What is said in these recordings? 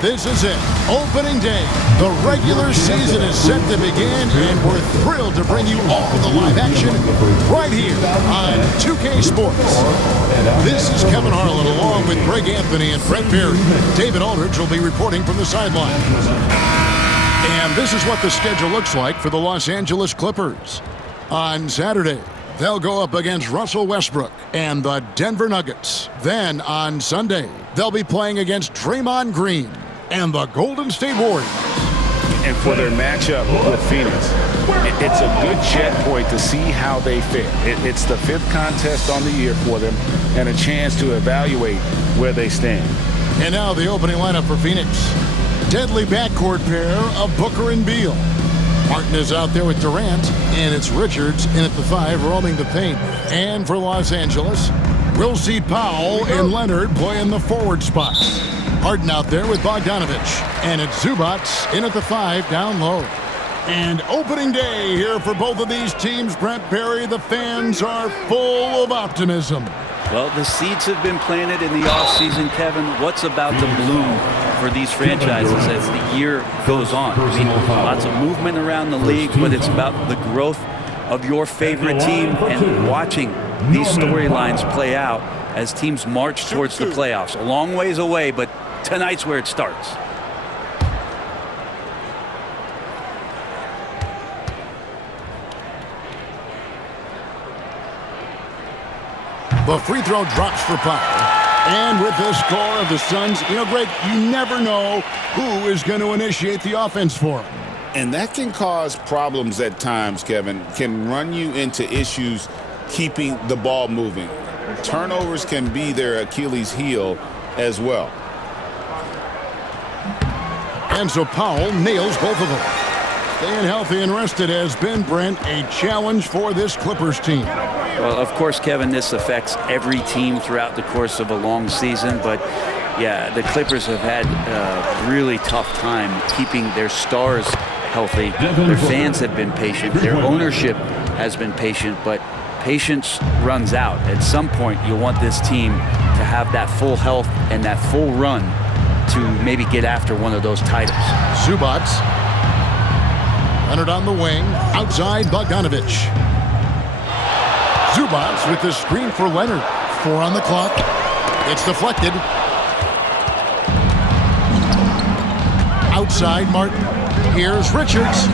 This is it, opening day. The regular season is set to begin, and we're thrilled to bring you all the live action right here on 2K Sports. This is Kevin Harlan along with Greg Anthony and Brent Barry. David Aldridge will be reporting from the sideline. And this is what the schedule looks like for the Los Angeles Clippers. On Saturday, they'll go up against Russell Westbrook and the Denver Nuggets. Then on Sunday, they'll be playing against Draymond Green and the Golden State Warriors. And for their matchup with Phoenix, it's a good checkpoint to see how they fare. It's the 5th contest on the year for them and a chance to evaluate where they stand. And now the opening lineup for Phoenix. Deadly backcourt pair of Booker and Beal. Martin is out there with Durant, and it's Richards in at the 5 roaming the paint. And for Los Angeles, we'll see Powell and Leonard playing the forward spots. Harden out there with Bogdanovich, and it's Zubac in at the 5 down low. And opening day here for both of these teams, Brent Barry. The fans are full of optimism. Well, the seeds have been planted in the offseason, Kevin. What's about to bloom for these franchises as the year goes on? I mean, lots of movement around the league, but it's about the growth of your favorite team and watching these storylines play out as teams march towards the playoffs. A long ways away, but tonight's where it starts. The free throw drops for Powell. And with the score of the Suns, Greg, you never know who is going to initiate the offense for them. And that can cause problems at times, Kevin. Can run you into issues keeping the ball moving. Turnovers can be their Achilles heel as well. And so Powell nails both of them. Staying healthy and rested has been, Brent, a challenge for this Clippers team. Well, of course, Kevin, this affects every team throughout the course of a long season. But, yeah, the Clippers have had a really tough time keeping their stars healthy. Their fans have been patient. Their ownership has been patient. But patience runs out. At some point, you'll want this team to have that full health and that full run to maybe get after one of those titles. Zubac. Leonard on the wing. Outside, Bogdanovich. Zubac with the screen for Leonard. 4 on the clock. It's deflected. Outside, Martin. Here's Richards.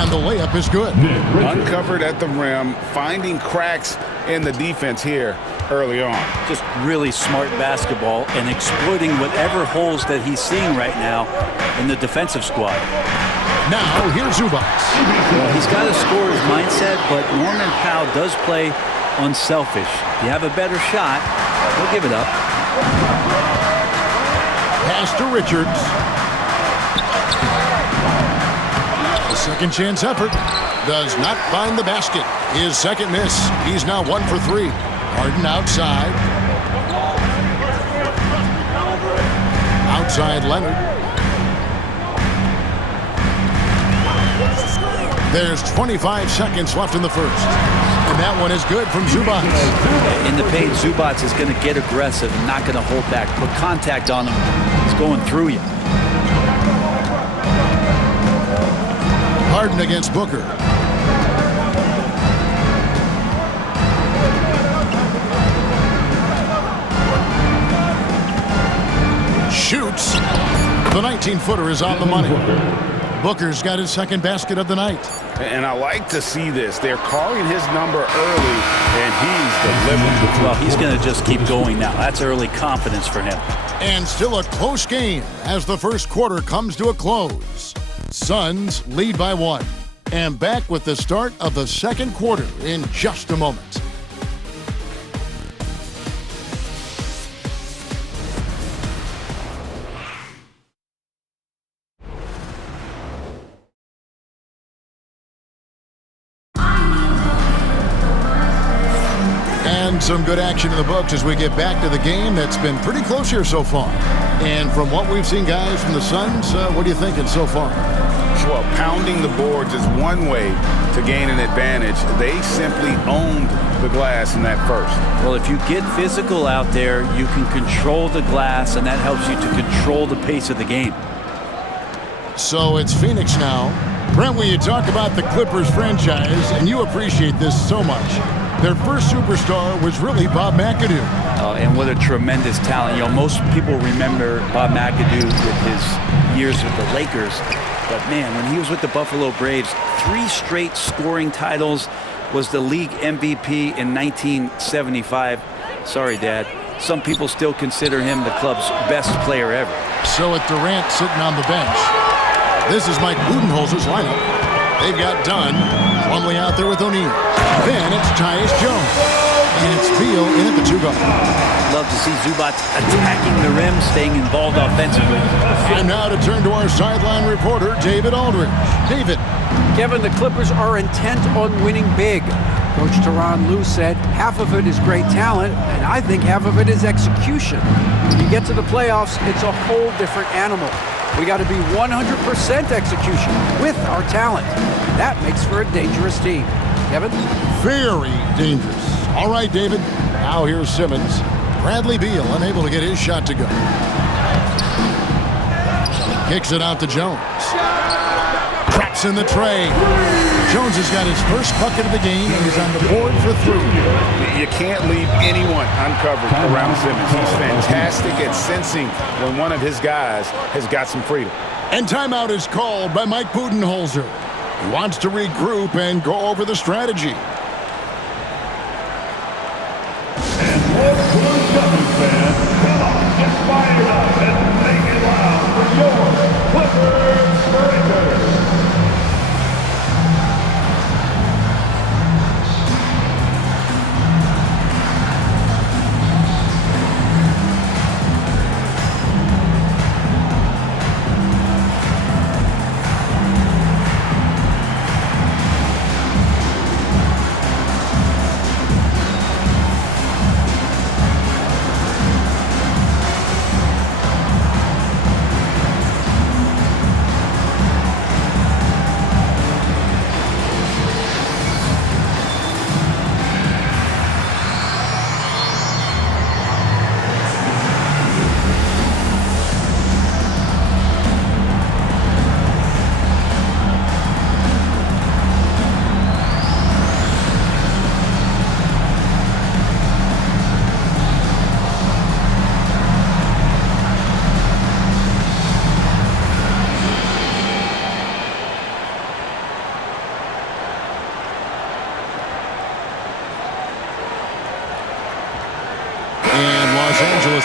And the layup is good. Uncovered at the rim, finding cracks in the defense here early on. Just really smart basketball and exploiting whatever holes that he's seeing right now in the defensive squad. Now, here's Zubac. Well, he's got a scorer's mindset, but Norman Powell does play unselfish. You have a better shot, he'll give it up. Pass to Richards. The second chance effort does not find the basket. His second miss. He's now 1 for 3. Harden outside. Outside Leonard. There's 25 seconds left in the first. And that one is good from Zubac. In the paint, Zubac is going to get aggressive and not going to hold back. Put contact on him. He's going through you. Harden against Booker. Shoots. The 19-footer is on the money. Booker's got his second basket of the night. And I like to see this. They're calling his number early, and he's delivering. Well, he's going to just keep going now. That's early confidence for him. And still a close game as the first quarter comes to a close. Suns lead by 1. And back with the start of the second quarter in just a moment. Some good action in the books as we get back to the game that's been pretty close here so far. And from what we've seen, guys, from the Suns, what are you thinking so far? Well, pounding the boards is one way to gain an advantage. They simply owned the glass in that first. Well, if you get physical out there, you can control the glass, and that helps you to control the pace of the game. So it's Phoenix now. Brent, when you talk about the Clippers franchise, and you appreciate this so much, their first superstar was really Bob McAdoo. And what a tremendous talent. You know, most people remember Bob McAdoo with his years with the Lakers. But, man, when he was with the Buffalo Braves, 3 straight scoring titles, was the league MVP in 1975. Sorry, Dad. Some people still consider him the club's best player ever. So with Durant sitting on the bench, this is Mike Budenholzer's lineup. They've got Dunn, Plumlee out there with O'Neal. Then it's Tyus Jones. And it's Beal in at the 2-guard. Love to see Zubac attacking the rim, staying involved offensively. And now to turn to our sideline reporter, David Aldridge. David. Kevin, the Clippers are intent on winning big. Coach Tyronn Lue said half of it is great talent, and I think half of it is execution. When you get to the playoffs, it's a whole different animal. We got to be 100% execution with our talent. That makes for a dangerous team. Kevin? Very dangerous. All right, David. Now here's Simmons. Bradley Beal unable to get his shot to go. Kicks it out to Jones. Traps in the tray. Jones has got his first bucket of the game, and he's on the board for 3. You can't leave anyone uncovered around Simmons. He's fantastic at sensing when one of his guys has got some freedom. And timeout is called by Mike Budenholzer. He wants to regroup and go over the strategy.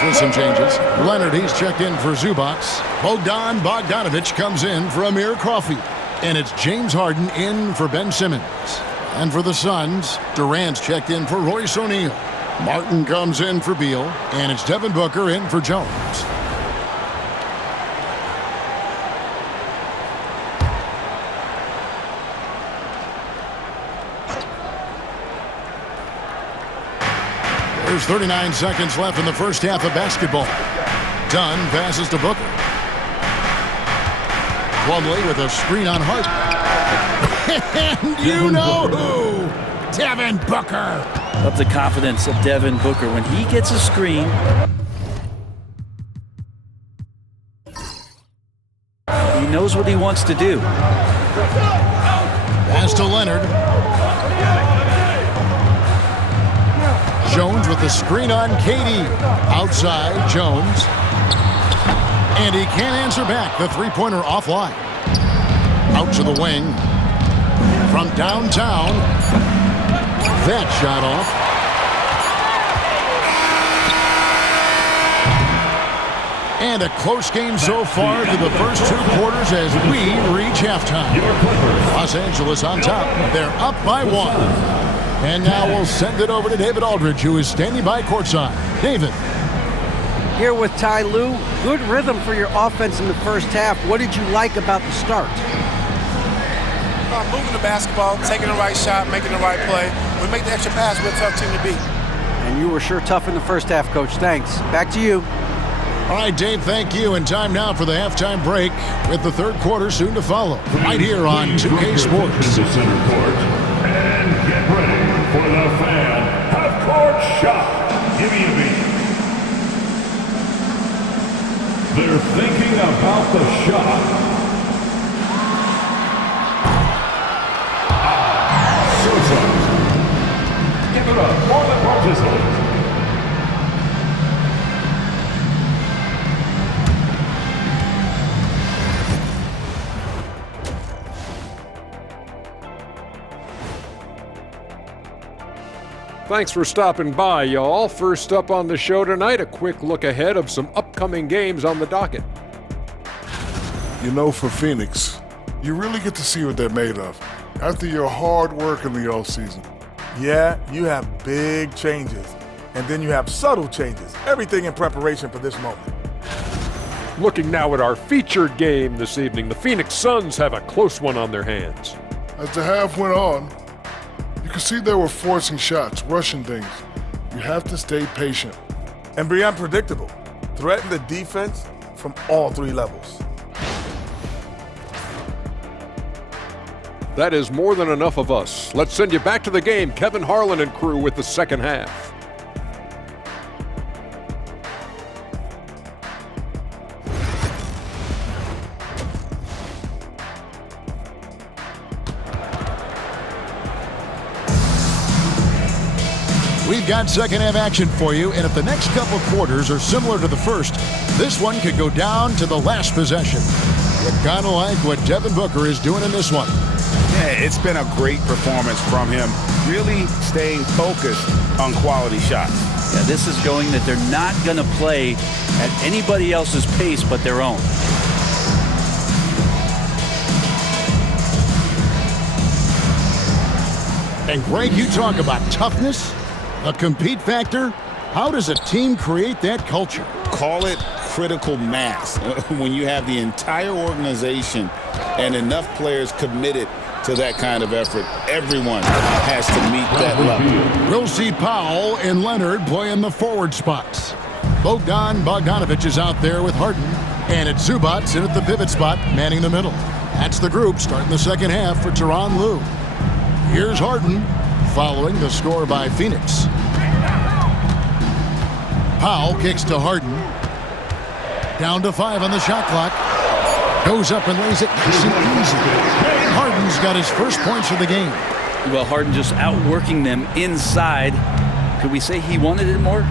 With some changes. Leonard, he's checked in for Zubac. Bogdan Bogdanovic comes in for Amir Coffey. And it's James Harden in for Ben Simmons. And for the Suns, Durant's checked in for Royce O'Neal. Martin comes in for Beal. And it's Devin Booker in for Jones. There's 39 seconds left in the first half of basketball. Dunn passes to Booker. Plumlee with a screen on Hart. And you know who? Devin Booker. Love the confidence of Devin Booker. When he gets a screen, he knows what he wants to do. Pass to Leonard. Jones with the screen on Katie. Outside, Jones. And he can't answer back. The three-pointer offline. Out to the wing. From downtown. That shot off. And a close game so far through the first 2 quarters as we reach halftime. Los Angeles on top. They're up by 1. And now we'll send it over to David Aldridge, who is standing by courtside. David. Here with Ty Lue. Good rhythm for your offense in the first half. What did you like about the start? Moving the basketball, taking the right shot, making the right play. When we make the extra pass, we're a tough team to beat. And you were sure tough in the first half, Coach. Thanks. Back to you. All right, Dave, thank you. And time now for the halftime break with the third quarter soon to follow. Right here on 2K Sports. To the center court. And get ready for the fan half-court shot. Give me a beat. They're thinking about the shot. Give it up for the participants. Thanks for stopping by, y'all. First up on the show tonight, a quick look ahead of some upcoming games on the docket. You know, for Phoenix, you really get to see what they're made of after your hard work in the offseason. Yeah, you have big changes, and then you have subtle changes. Everything in preparation for this moment. Looking now at our featured game this evening, the Phoenix Suns have a close one on their hands. As the half went on, you could see they were forcing shots, rushing things. You have to stay patient. And be unpredictable. Threaten the defense from all three levels. That is more than enough of us. Let's send you back to the game, Kevin Harlan and crew with the second half. We've got second half action for you, and if the next couple quarters are similar to the first, this one could go down to the last possession. You kind of like what Devin Booker is doing in this one. Yeah, it's been a great performance from him, really staying focused on quality shots. Yeah, this is showing that they're not going to play at anybody else's pace but their own. And Greg, you talk about toughness, the compete factor. How does a team create that culture? Call it critical mass. When you have the entire organization and enough players committed to that kind of effort, everyone has to meet that level. We'll see Powell and Leonard play in the forward spots. Bogdanovic is out there with Harden, and it's Zubac in at the pivot spot, manning the middle. That's the group starting the second half for Tyronn Lue. Here's Harden, following the score by Phoenix. Powell kicks to Harden. Down to 5 on the shot clock. Goes up and lays it nice and easy. Harden's got his first points of the game. Well, Harden just outworking them inside. Could we say he wanted it more?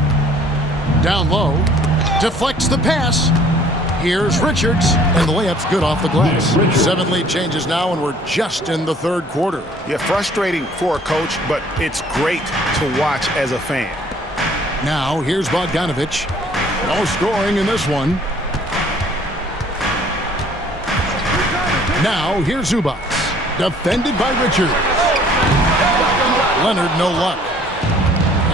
Down low. Deflects the pass. Here's Richards, and the layup's good off the glass. 7 lead changes now, and we're just in the third quarter. Yeah, frustrating for a coach, but it's great to watch as a fan. Now, here's Bogdanovic. No scoring in this one. Now, here's Zubac. Defended by Richards. Leonard, no luck.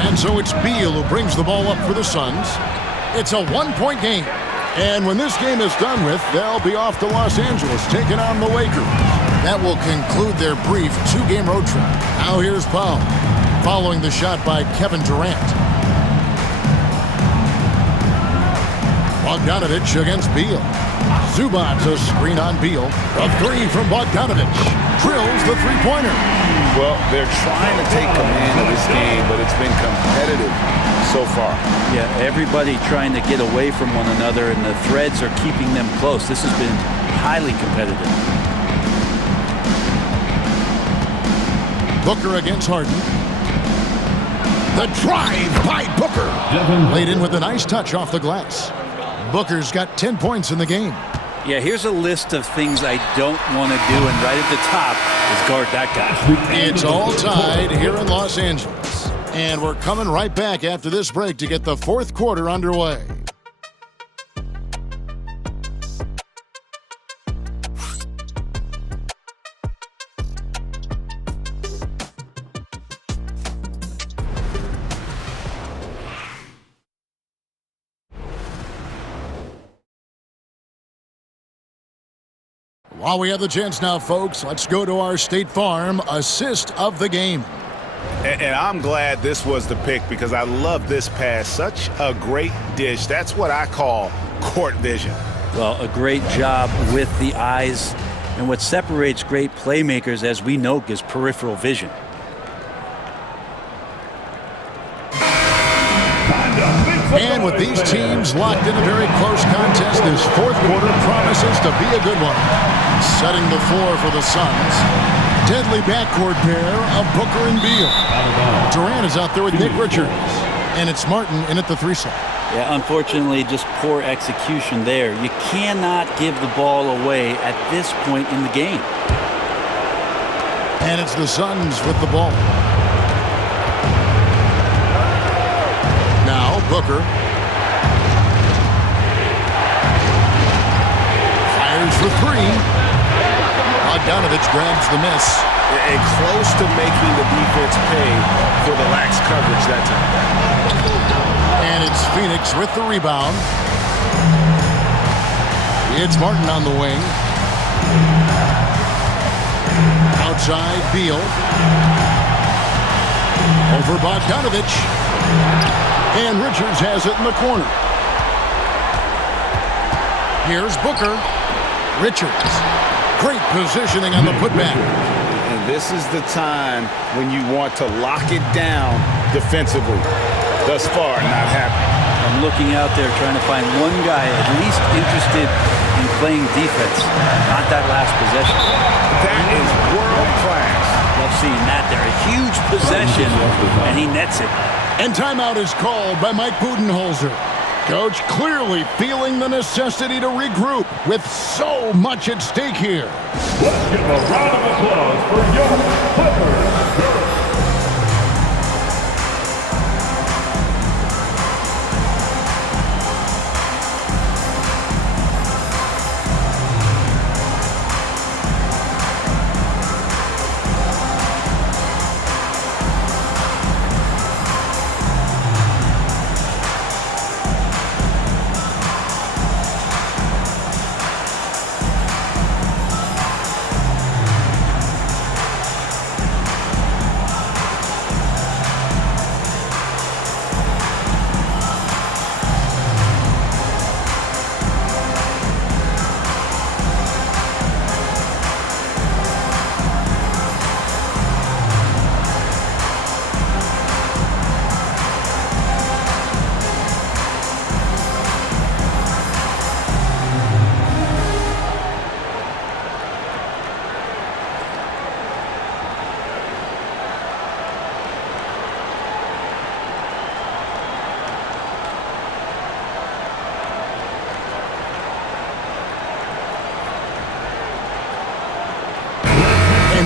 And so it's Beal who brings the ball up for the Suns. It's a 1-point game. And when this game is done with, they'll be off to Los Angeles, taking on the Lakers. That will conclude their brief 2-game road trip. Now here's Powell, following the shot by Kevin Durant. Bogdanovic against Beal. Zubac a screen on Beal. A 3 from Bogdanovic. Drills the three-pointer. Well, they're trying to take command of this game, but it's been competitive so far. Yeah, everybody trying to get away from one another, and the threads are keeping them close. This has been highly competitive. Booker against Harden. The drive by Booker. Laid in with a nice touch off the glass. Booker's got 10 points in the game. Yeah, here's a list of things I don't want to do, and right at the top is guard that guy. It's all tied here in Los Angeles. And we're coming right back after this break to get the fourth quarter underway. While we have the chance now, folks, let's go to our State Farm assist of the game. And I'm glad this was the pick because I love this pass. Such a great dish. That's what I call court vision. Well, a great job with the eyes. And what separates great playmakers, as we know, is peripheral vision. And with these teams locked in a very close contest, this fourth quarter promises to be a good one. Setting the floor for the Suns. Deadly backcourt pair of Booker and Beal. Durant is out there with Nick Richards. And it's Martin in at the 3-slot. Yeah, unfortunately, just poor execution there. You cannot give the ball away at this point in the game. And it's the Suns with the ball. Now, Booker. Fires for three. Bogdanovich grabs the miss. And close to making the defense pay for the lax coverage that time. And it's Phoenix with the rebound. It's Martin on the wing. Outside, Beal. Over Bogdanovich. And Richards has it in the corner. Here's Booker. Richards. Great positioning on the putback. And this is the time when you want to lock it down defensively. Thus far, not happening. I'm looking out there trying to find one guy at least interested in playing defense. Not that last possession. That is world class. Love seeing that there. A huge possession, and he nets it. And timeout is called by Mike Budenholzer. Coach clearly feeling the necessity to regroup with so much at stake here. Let's give a round of applause for your Clippers.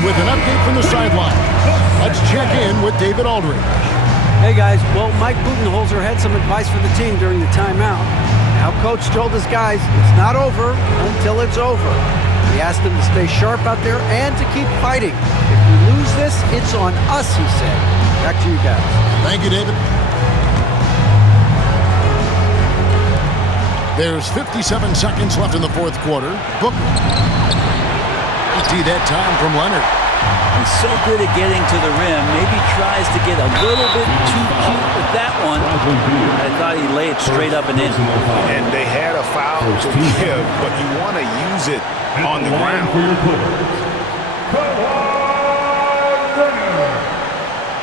With an update from the sideline, let's check in with David Aldridge. Hey guys, well, Mike Budenholzer had some advice for the team during the timeout. Now Coach told his guys it's not over until it's over. He asked them to stay sharp out there and to keep fighting. If we lose this, it's on us, he said. Back to you guys. Thank you, David. There's 57 seconds left in the fourth quarter. Booker. That time from Leonard. He's so good at getting to the rim. Maybe tries to get a little bit too cute with that one. I thought he laid it straight up and in. And they had a foul to give, but you want to use it on the ground.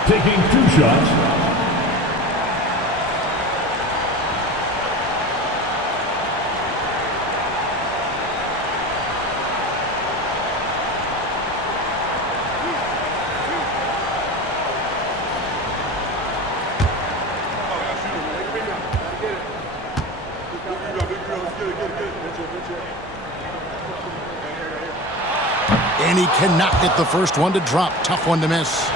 Taking 2 shots. And he cannot get the first one to drop. Tough one to miss.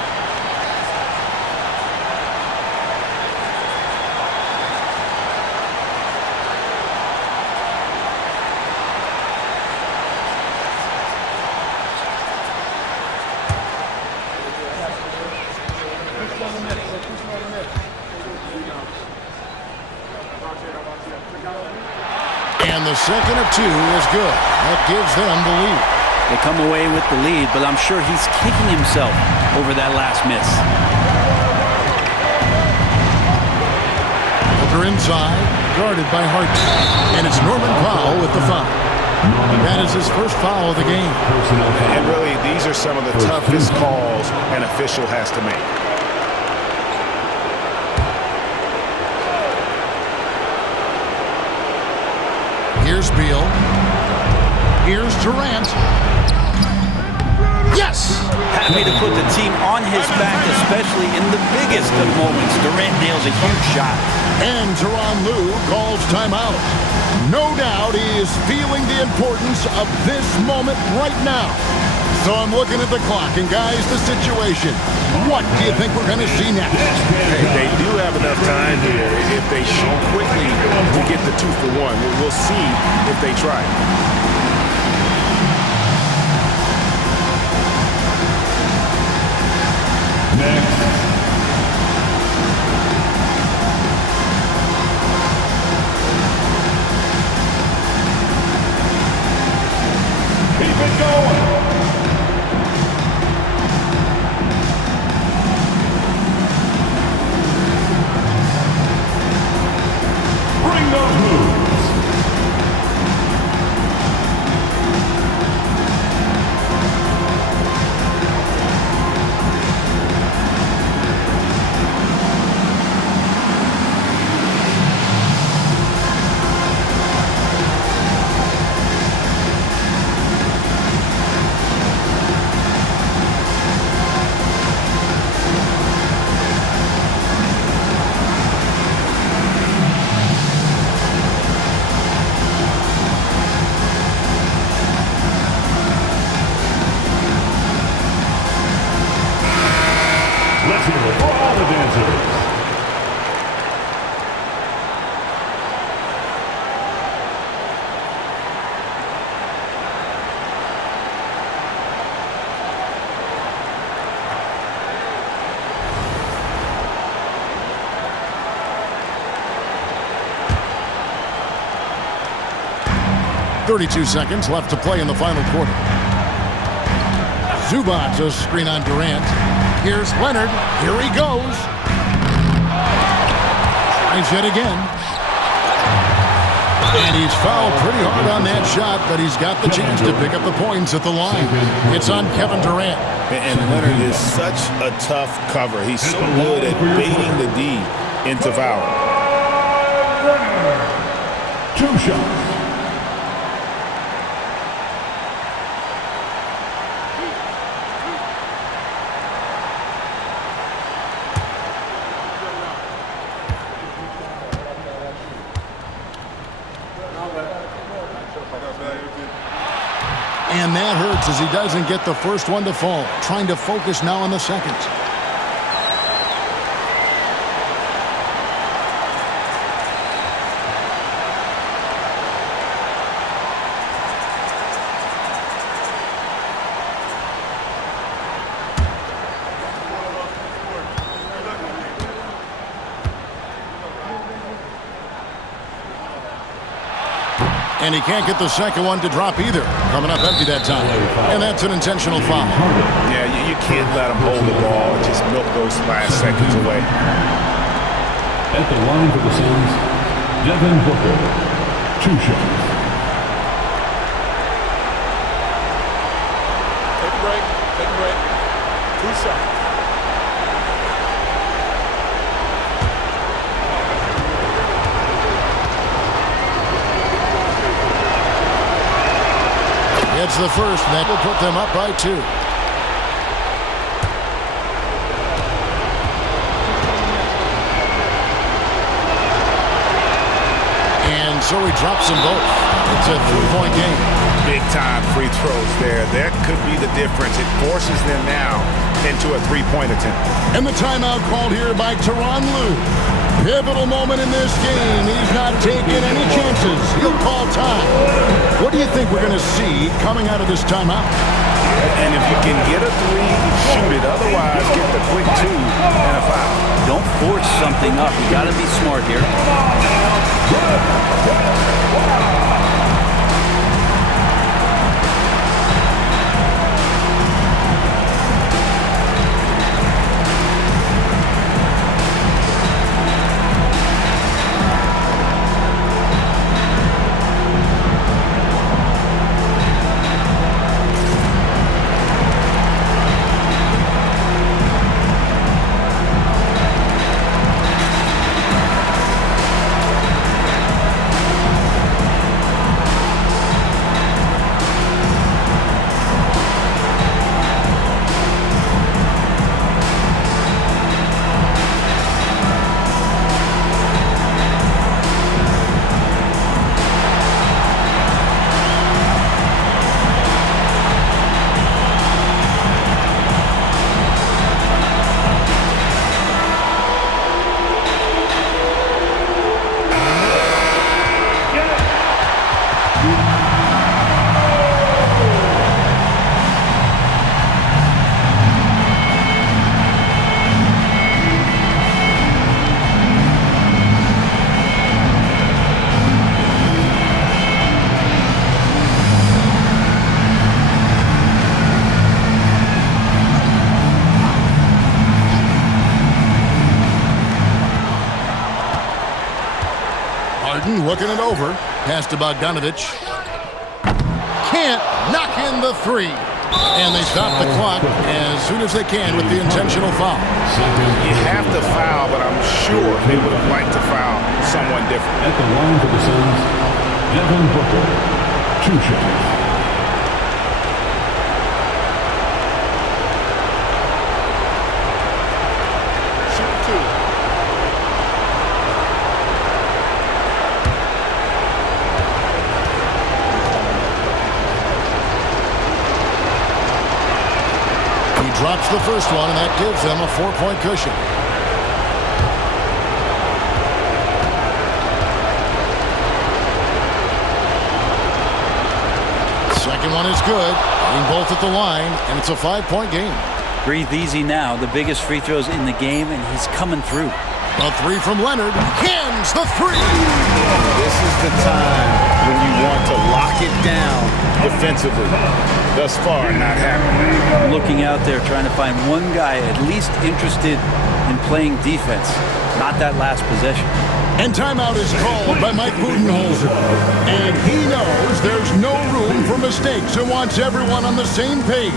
And the second of 2 is good. That gives them the lead. They come away with the lead, but I'm sure he's kicking himself over that last miss. Booker Pressure inside, guarded by Harden. And it's Norman Powell with the foul. That is his first foul of the game. And really, these are some of the toughest calls an official has to make. Here's Beal. Here's Durant. Yes! Happy to put the team on his back, especially in the biggest of moments. Durant nails a huge shot. And Tyronn Lue calls timeout. No doubt he is feeling the importance of this moment right now. So I'm looking at the clock, and guys, the situation. What do you think we're going to see next? They do have enough time here if they shoot quickly to get the 2-for-1. We'll see if they try. Next. Keep it going. Bring those moves. Let's hear it for all the dancers. .32 seconds left to play in the final quarter. Zubac, a screen on Durant. Here's Leonard. Here he goes. Tries yet again. And he's fouled pretty hard on that shot, but he's got the chance to pick up the points at the line. It's on Kevin Durant. And Leonard is such a tough cover. He's so good at baiting the D into foul. 2 shots. And that hurts as he doesn't get the first one to fall. Trying to focus now on the second. And he can't get the second one to drop either. Coming up empty that time. And that's an intentional foul. Yeah, you can't let him hold the ball and just milk those last seconds away. At the line for the Suns, Devin Booker. 2 shots. Take a break. Take a break. 2 shots. It's the first, and that will put them up by 2. And so he drops them both. It's a 3-point game. Big-time free throws there. That could be the difference. It forces them now into a 3-point attempt. And the timeout called here by Tyronn Lue. Pivotal moment in this game. He's not taking any chances. He'll call time. What do you think we're going to see coming out of this timeout? And if you can get a 3, shoot it. Otherwise, get the quick 2 and a foul. Don't force something up. You got to be smart here. over. Pass to Bogdanovich. Can't knock in the three. And they stop the clock as soon as they can with the intentional foul. You have to foul, but I'm sure they would have liked to foul someone different. At the line for the Suns, Devin Booker. 2 shots. Drops the first one, and that gives them a 4-point cushion. Second one is good. Getting both at the line, and it's a 5-point game. Breathe easy now. The biggest free throws in the game, and he's coming through. A three from Leonard. Cans the three. This is the time when you want to lock it down defensively. Thus far, not happening. Looking out there, trying to find one guy at least interested in playing defense. Not that last possession. And timeout is called by Mike Budenholzer. And he knows there's no room for mistakes and wants everyone on the same page.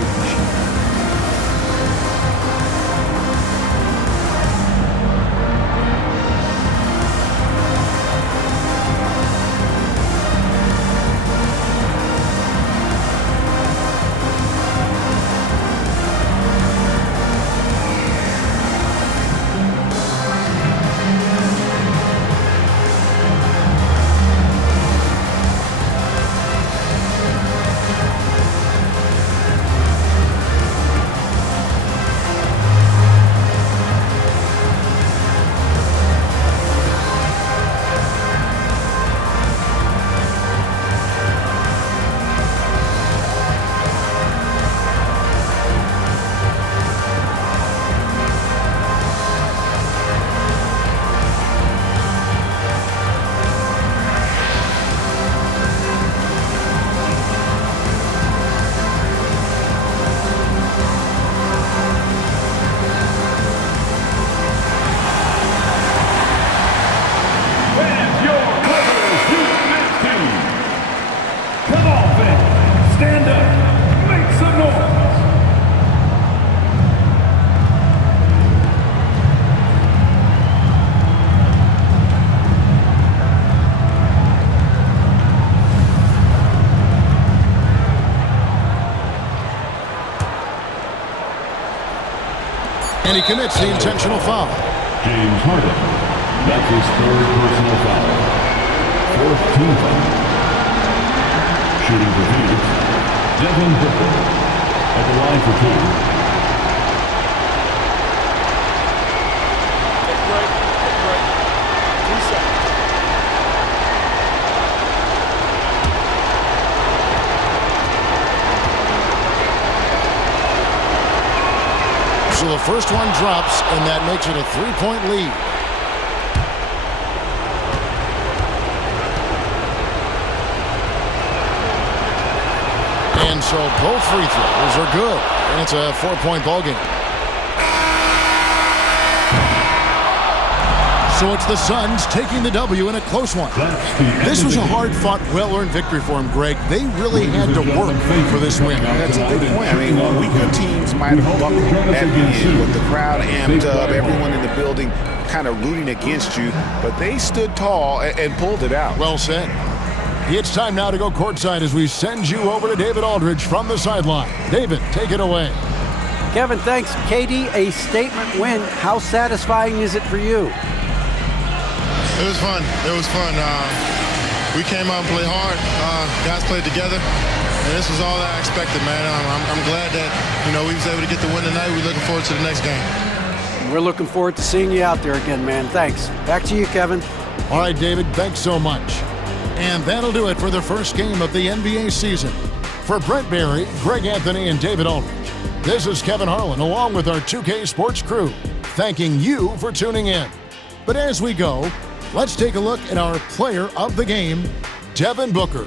And he commits the intentional foul. James Harden. That's his 3rd personal foul. 4th team foul. Shooting for Phoenix, Devin Booker. At the line for 2. So the first one drops, and that makes it a 3-point lead. And so both free throws are good, and it's a 4-point ball game. So it's the Suns taking the W in a close one. This was a hard-fought, well-earned victory for them, Greg. They really had to work for this win. That's a good point. I mean, weaker teams might have buckled at the end, but the crowd amped up, everyone in the building kind of rooting against you, but they stood tall and pulled it out. Well said. It's time now to go courtside as we send you over to David Aldridge from the sideline. David, take it away. Kevin, thanks. KD, a statement win. How satisfying is it for you? It was fun. It was fun. We came out and played hard. Guys played together, and this was all that I expected, man. I'm glad that we was able to get the win tonight. We're looking forward to the next game. We're looking forward to seeing you out there again, man. Thanks. Back to you, Kevin. All right, David. Thanks so much. And that'll do it for the first game of the NBA season. For Brent Barry, Greg Anthony, and David Aldridge, this is Kevin Harlan along with our 2K Sports crew, thanking you for tuning in. But as we go, let's take a look at our player of the game, Devin Booker.